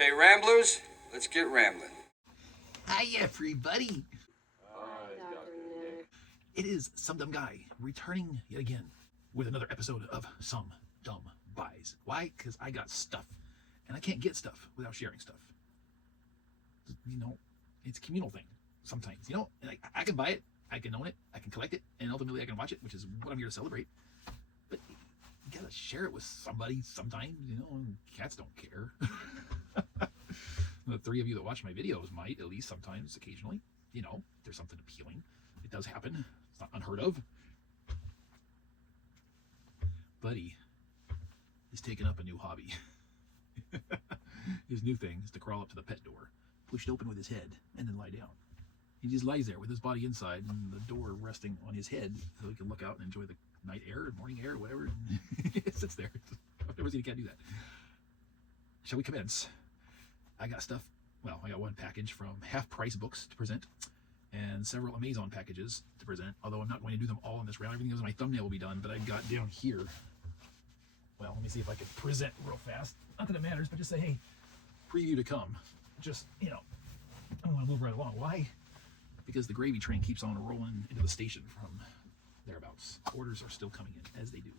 Okay, Ramblers, let's get rambling. Hi, everybody. Hi, Dr. Nick. It is Some Dumb Guy returning yet again with another episode of Some Dumb Buys. Why? Because I got stuff, and I can't get stuff without sharing stuff. You know, it's a communal thing sometimes. You know, like I can buy it, I can own it, I can collect it, and ultimately I can watch it, which is what I'm here to celebrate. But you gotta share it with somebody sometimes. You know, and cats don't care. The three of you that watch my videos might, at least sometimes, occasionally. You know, if there's something appealing. It does happen. It's not unheard of. Buddy is taking up a new hobby. His new thing is to crawl up to the pet door, push it open with his head, and then lie down. He just lies there with his body inside and the door resting on his head so he can look out and enjoy the night air, morning air, whatever. It sits there. I've never seen a cat do that. Shall we commence? I got stuff. Well, I got one package from Half Price Books to present and several Amazon packages to present, although I'm not going to do them all in this round. Everything that was in my thumbnail will be done, but I've got down here. Well, let me see if I can present real fast. Not that it matters, but just say, hey, preview to come. Just, you know, I want to move right along. Why? Because the gravy train keeps on rolling into the station from thereabouts. Orders are still coming in, as they do.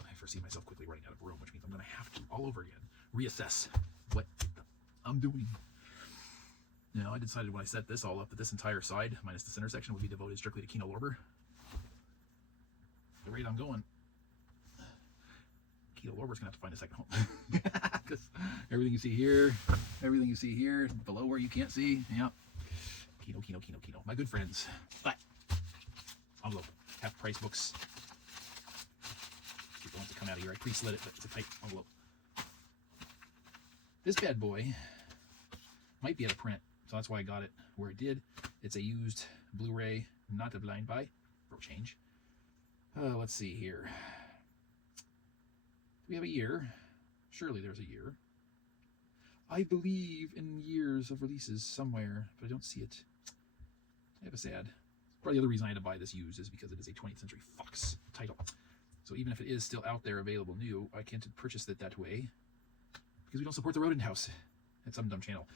I foresee myself quickly running out of room, which means I'm going to have to, all over again, reassess what I'm doing. Now, I decided when I set this all up that this entire side, minus this intersection, would be devoted strictly to Kino Lorber. The rate I'm going, Kino Lorber's going to have to find a second home. Because everything you see here, below where you can't see, yeah. Kino. My good friends. But, envelope, Half Price Books. It wants to come out of here. I pre-slit it, but it's a tight envelope. This bad boy might be out of print, so that's why I got it where it did. It's a used Blu-ray, not a blind buy, for change. Let's see here. Do we have a year? Surely there's a year. I believe in years of releases somewhere, but I don't see it. I have a sad. Probably the other reason I had to buy this used is because it is a 20th Century Fox title. So even if it is still out there available new, I can't purchase it that way because we don't support the Rodent House at Some Dumb Channel.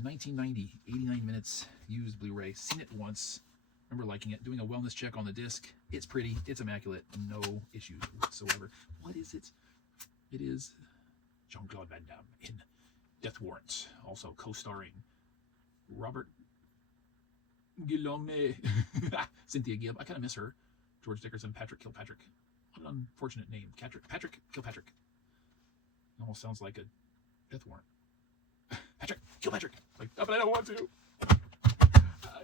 1990, 89 minutes, used Blu-ray. Seen it once. Remember liking it. Doing a wellness check on the disc. It's pretty. It's immaculate. No issues whatsoever. What is it? It is Jean-Claude Van Damme in Death Warrant. Also co-starring Robert Guillaume, Cynthia Gibb. I kind of miss her. George Dickerson, Patrick Kilpatrick. What an unfortunate name. Patrick Kilpatrick. It almost sounds like a Death Warrant. Patrick Kilpatrick. Like, oh, but I don't want to.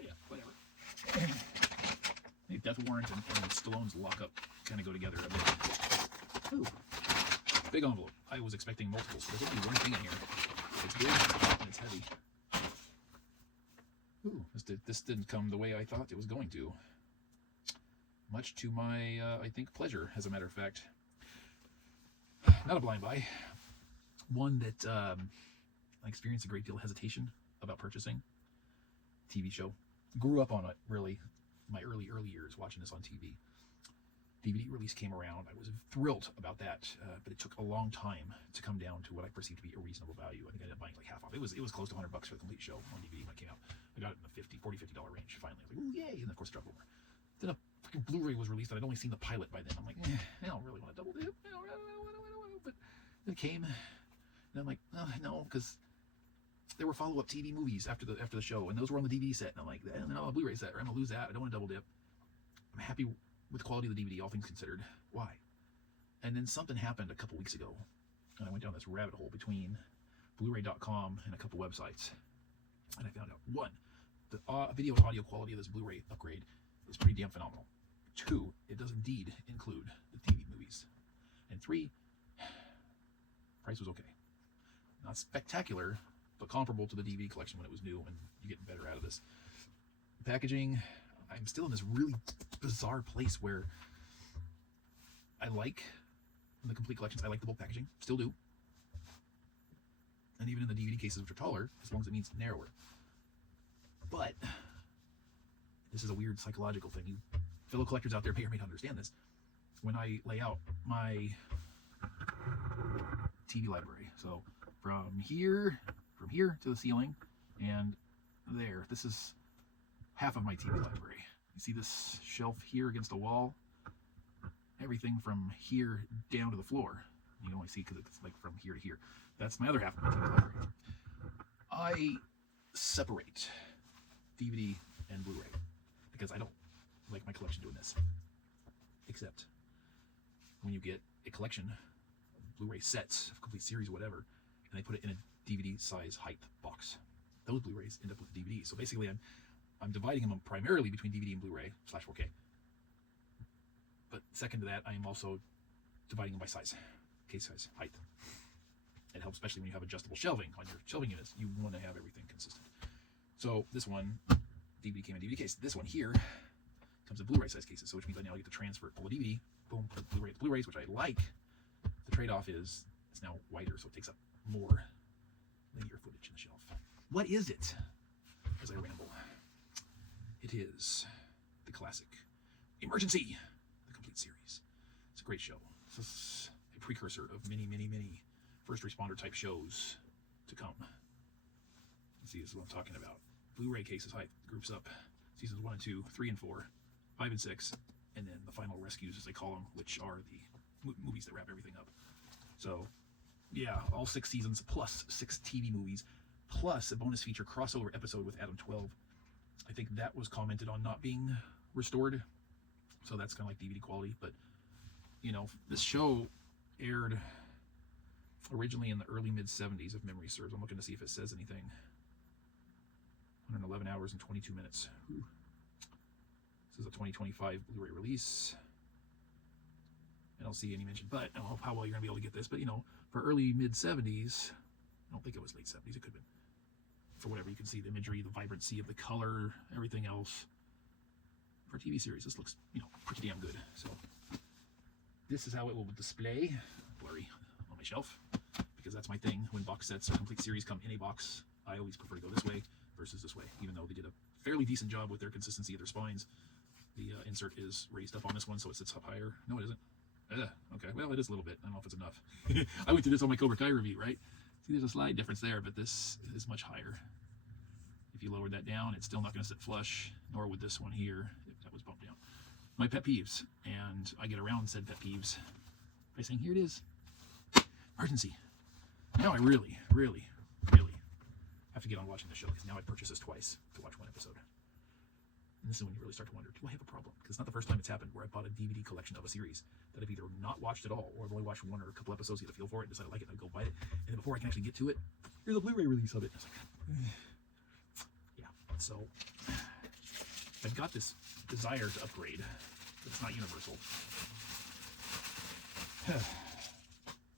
Yeah, whatever. I think Death Warrant and Stallone's Lockup kind of go together a bit. Ooh. Big envelope. I was expecting multiples. There's only one thing in here. It's big and it's heavy. Ooh, this didn't come the way I thought it was going to. Much to my, I think, pleasure, as a matter of fact. Not a blind buy. One that I experienced a great deal of hesitation about purchasing. TV show. Grew up on it, really. My early years watching this on TV. DVD release came around. I was thrilled about that, but it took a long time to come down to what I perceived to be a reasonable value. I think I ended up buying like half off. It was close to $100 for the complete show on DVD when it came out. I got it in the $40, $50 range finally. I was like, ooh, yay! And of course, it dropped over. Then a freaking Blu-ray was released, and I'd only seen the pilot by then. I'm like, I don't really want to double dip. I don't want to. But then it came, and I'm like, oh, no, because there were follow-up TV movies after the show, and those were on the DVD set. And I'm like, I'm on a Blu-ray set, or I'm gonna lose that. I don't want to double dip. I'm happy with the quality of the DVD, all things considered. Why? And then something happened a couple weeks ago, and I went down this rabbit hole between Blu-ray.com and a couple websites, and I found out, one, the video and audio quality of this Blu-ray upgrade is pretty damn phenomenal. Two, it does indeed include the TV movies. And three, price was okay. Not spectacular, but comparable to the DVD collection when it was new, and you get better out of this. The packaging, I'm still in this really bizarre place where I like the complete collections. I like the bulk packaging, still do. And even in the DVD cases, which are taller, as long as it means narrower. But this is a weird psychological thing. You fellow collectors out there may or may not understand this. When I lay out my TV library, so from here to the ceiling, and there. This is half of my TV library. You see this shelf here against the wall? Everything from here down to the floor. You can only see because it's like from here to here. That's my other half of my TV library. I separate DVD and Blu-ray because I don't like my collection doing this. Except when you get a collection of Blu-ray sets, of complete series or whatever, and they put it in a DVD size height box. Those Blu-rays end up with DVD. So basically I'm dividing them primarily between DVD and Blu-ray / 4K. But second to that, I am also dividing them by size, case size, height. It helps, especially when you have adjustable shelving on your shelving units. You want to have everything consistent. So this one, DVD came in DVD case. This one here comes in Blu-ray size cases, so which means I now get to transfer, pull a DVD, boom, put Blu-ray to Blu-rays, which I like. The trade-off is it's now wider, so it takes up more linear footage in the shelf. What is it? As I ramble, it is the classic Emergency, the complete series. It's a great show. It's a precursor of many, many, many first responder type shows to come. Let's see, this is what I'm talking about. Blu-ray cases height groups up seasons 1 and 2, 3 and 4, 5 and 6, and then the final rescues, as they call them, which are the movies that wrap everything up. So, yeah, all 6 seasons plus 6 TV movies plus a bonus feature crossover episode with Adam 12. I think that was commented on not being restored, so that's kind of like DVD quality. But you know, this show aired originally in the early mid 70s, if memory serves. I'm looking to see if it says anything. 111 hours and 22 minutes. Ooh. This is a 2025 Blu-ray release. I don't see any mention, but I don't know how well you're gonna be able to get this, but you know, for early mid 70s, I don't think it was late 70s, it could have been. For whatever, you can see the imagery, the vibrancy of the color, everything else. For a TV series, this looks, you know, pretty damn good. So this is how it will display, blurry, on my shelf, because that's my thing. When box sets or complete series come in a box, I always prefer to go this way versus this way, even though they did a fairly decent job with their consistency of their spines. The insert is raised up on this one, so it sits up higher. No, it isn't. Okay, well, it is a little bit. I don't know if it's enough. I went through this on my Cobra Kai review, right? See, there's a slight difference there, but this is much higher. If you lower that down, it's still not going to sit flush, nor would this one here if that was bumped down. My pet peeves, and I get around said pet peeves by saying, here it is. Emergency. Now I really, really, really have to get on watching the show, because now I purchased this twice to watch one episode. And this is when you really start to wonder, do I have a problem? Because it's not the first time it's happened where I bought a DVD collection of a series that I've either not watched at all, or I've only watched one or a couple episodes, get a feel for it, and decide I like it, and I go buy it. And then before I can actually get to it, here's a Blu-ray release of it. It's like, yeah. So I've got this desire to upgrade, but it's not universal.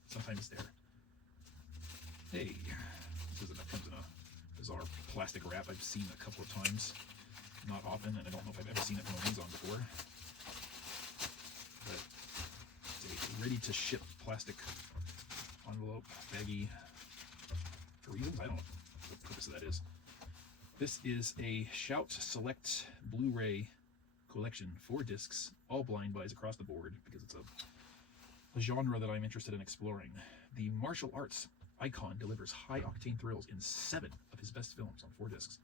Sometimes it's there. Hey, that comes in a bizarre plastic wrap I've seen a couple of times. Not often, and I don't know if I've ever seen it from Amazon before. But it's a ready-to-ship plastic envelope, baggie, for reasons I don't know what the purpose of that is. This is a Shout Select Blu-ray collection, 4 discs, all blind buys across the board, because it's a genre that I'm interested in exploring. The martial arts icon delivers high-octane thrills in 7 of his best films on 4 discs.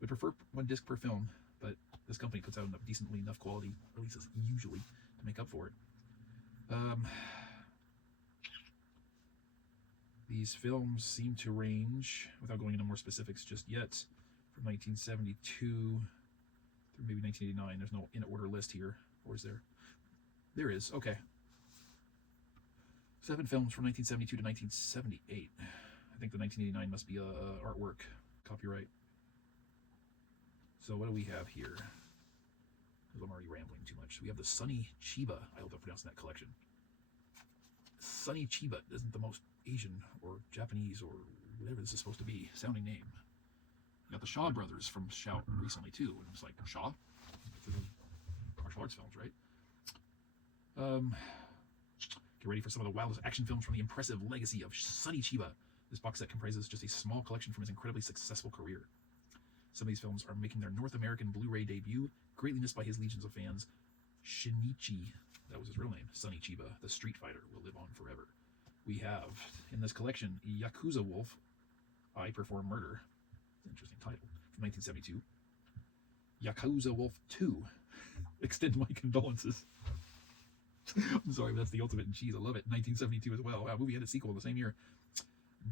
Would prefer 1 disc per film, but this company puts out decently enough quality releases usually to make up for it. These films seem to range, without going into more specifics just yet, from 1972 through maybe 1989. There's no in-order list here, or is there? There is, okay. 7 films from 1972 to 1978. I think the 1989 must be artwork, copyright. So what do we have here? Because I'm already rambling too much. We have the Sunny Chiba. I hope I'm pronouncing that collection. Sunny Chiba isn't the most Asian or Japanese or whatever this is supposed to be sounding name. We got the Shaw brothers from Shout recently too, and it's like, Shaw? Martial arts films, right? Get ready for some of the wildest action films from the impressive legacy of Sunny Chiba. This box set comprises just a small collection from his incredibly successful career. Some of these films are making their North American Blu-ray debut, greatly missed by his legions of fans. Shinichi, that was his real name, Sunny Chiba, the Street Fighter, will live on forever. we have in this collection Yakuza Wolf, I Perform Murder. Interesting title. From 1972. Yakuza Wolf 2. Extend my condolences. I'm sorry, but that's the ultimate in cheese. I love it. 1972 as well. Wow, movie and a sequel in the same year.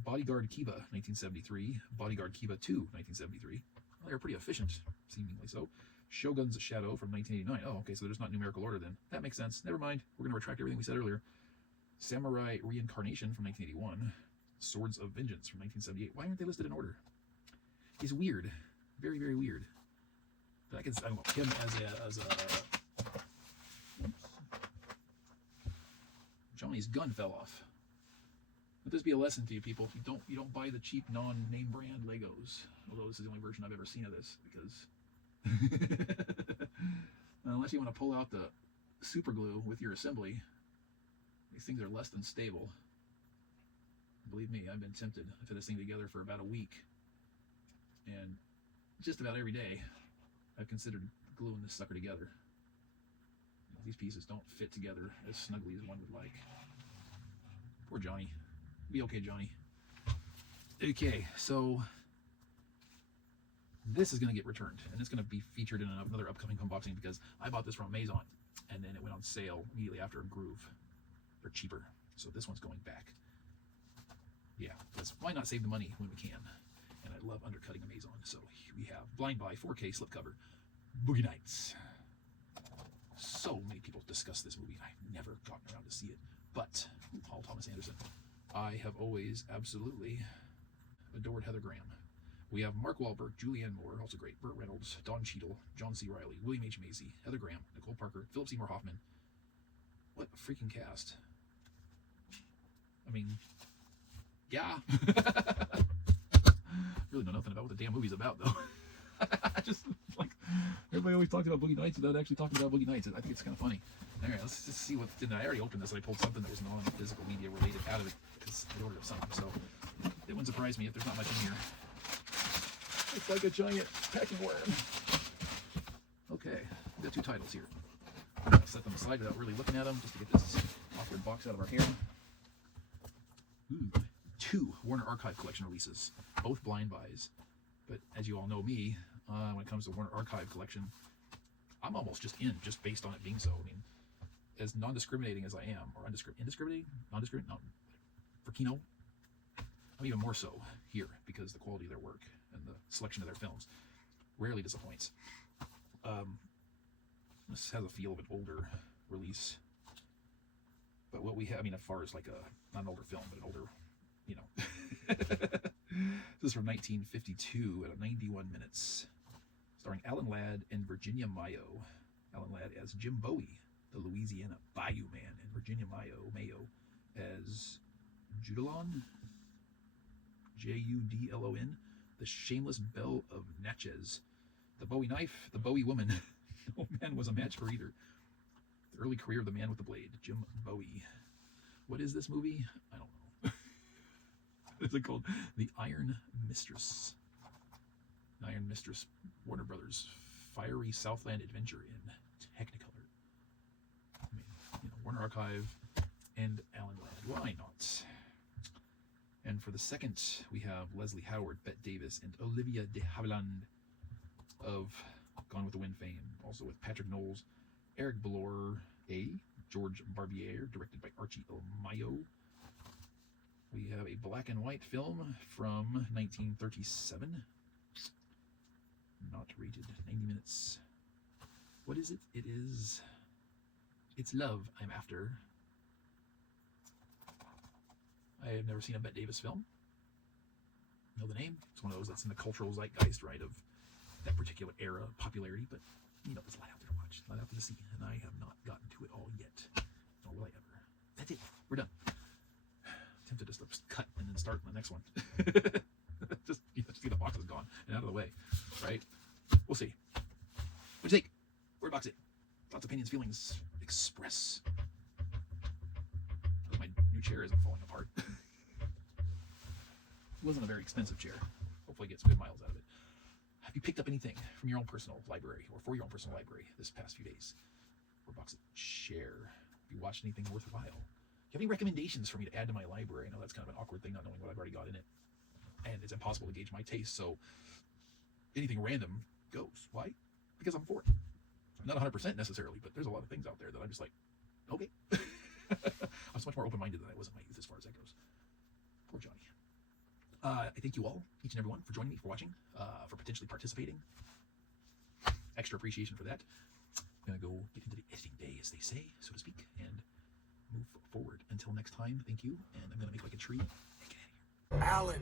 Bodyguard Kiva, 1973. Bodyguard Kiva 2, 1973. Well, they were pretty efficient, seemingly so. Shogun's Shadow from 1989. Oh, okay, so there's not numerical order then. That makes sense. Never mind. We're going to retract everything we said earlier. Samurai Reincarnation from 1981. Swords of Vengeance from 1978. Why aren't they listed in order? It's weird. Very, very weird. But I don't know, him as a oops. Johnny's gun fell off. Let this be a lesson to you people. You don't buy the cheap non-name brand Legos. Although this is the only version I've ever seen of this, because unless you want to pull out the super glue with your assembly, these things are less than stable. Believe me, I've been tempted. I've had this thing together for about a week, and just about every day I've considered gluing this sucker together. These pieces don't fit together as snugly as one would like. Poor Johnny. Be okay, Johnny. Okay, so this is going to get returned, and it's going to be featured in another upcoming unboxing because I bought this from Amazon, and then it went on sale immediately after in Groove for cheaper. So this one's going back. Yeah, because why not save the money when we can? And I love undercutting Amazon. So we have Blind Buy 4K slipcover, Boogie Nights. So many people discuss this movie, and I've never gotten around to see it. But Paul Thomas Anderson, I have always absolutely adored Heather Graham. We have Mark Wahlberg, Julianne Moore, also great, Burt Reynolds, Don Cheadle, John C. Reilly, William H. Macy, Heather Graham, Nicole Parker, Philip Seymour Hoffman. What a freaking cast. I mean, yeah. Really know nothing about what the damn movie's about, though. I just, like, everybody always talks about Boogie Nights without actually talking about Boogie Nights. I think it's kind of funny. All right, let's just see what's in there. I already opened this and I pulled something that was non-physical media related out of it because I ordered something, so it wouldn't surprise me if there's not much in here. It's like a giant packing worm. Okay, we got two titles here. I'm gonna set them aside without really looking at them just to get this awkward box out of our hair. Ooh, two Warner Archive Collection releases, both blind buys. But as you all know me, when it comes to Warner Archive Collection, I'm almost just in, just based on it being so. I mean, as non-discriminating as I am, or indiscriminating? Non-discriminating? No. For Kino, I'm even more so here because the quality of their work and the selection of their films rarely disappoints. This has a feel of an older release. But what we have, I mean, as far as like not an older film, but an older, you know. This is from 1952 at 91 minutes. Starring Alan Ladd and Virginia Mayo. Alan Ladd as Jim Bowie, the Louisiana Bayou Man, and Virginia Mayo as Judalon, Judlon, the shameless belle of Natchez, the Bowie knife, the Bowie woman. No man was a match for either. The early career of the man with the blade, Jim Bowie. What is this movie? I don't know. It's called The Iron Mistress. Iron Mistress, Warner Brothers, fiery Southland adventure in Technicolor. I mean, you know, Warner Archive and Alan Ladd. Why not? And for the second, we have Leslie Howard, Bette Davis, and Olivia de Havilland of Gone with the Wind fame. Also with Patrick Knowles, Eric Ballor, George Barbier, directed by Archie El Mayo. We have a black and white film from 1937. Not rated, 90 minutes. What is it? It's Love I'm After. I have never seen a Bette Davis film. Know the name? It's one of those that's in the cultural zeitgeist, right, of that particular era of popularity, but you know, it's a lot out there to watch, a lot out there to see, and I have not gotten to it all yet. Nor will I ever. That's it. We're done. Tempted to just cut and then start the next one. just see the box is gone and out of the way, right? We'll see. What do you think? Word box it. Thoughts, opinions, feelings. Express. My new chair isn't falling apart. It wasn't a very expensive chair. Hopefully it gets good miles out of it. Have you picked up anything from your own personal library or for your own personal library this past few days? Word box it. Share. Have you watched anything worthwhile? you have any recommendations for me to add to my library? I know that's kind of an awkward thing, not knowing what I've already got in it. And it's impossible to gauge my taste, so anything random goes. Why? Because I'm for it. Not 100% necessarily, but there's a lot of things out there that I'm just like, okay. I was much more open-minded than I was in my youth as far as that goes. Poor Johnny. I thank you all, each and every one, for joining me, for watching, for potentially participating. Extra appreciation for that. I'm going to go get into the editing day, as they say, so to speak, and move forward. Until next time, thank you, and I'm going to make like a tree and get out of here. Alan,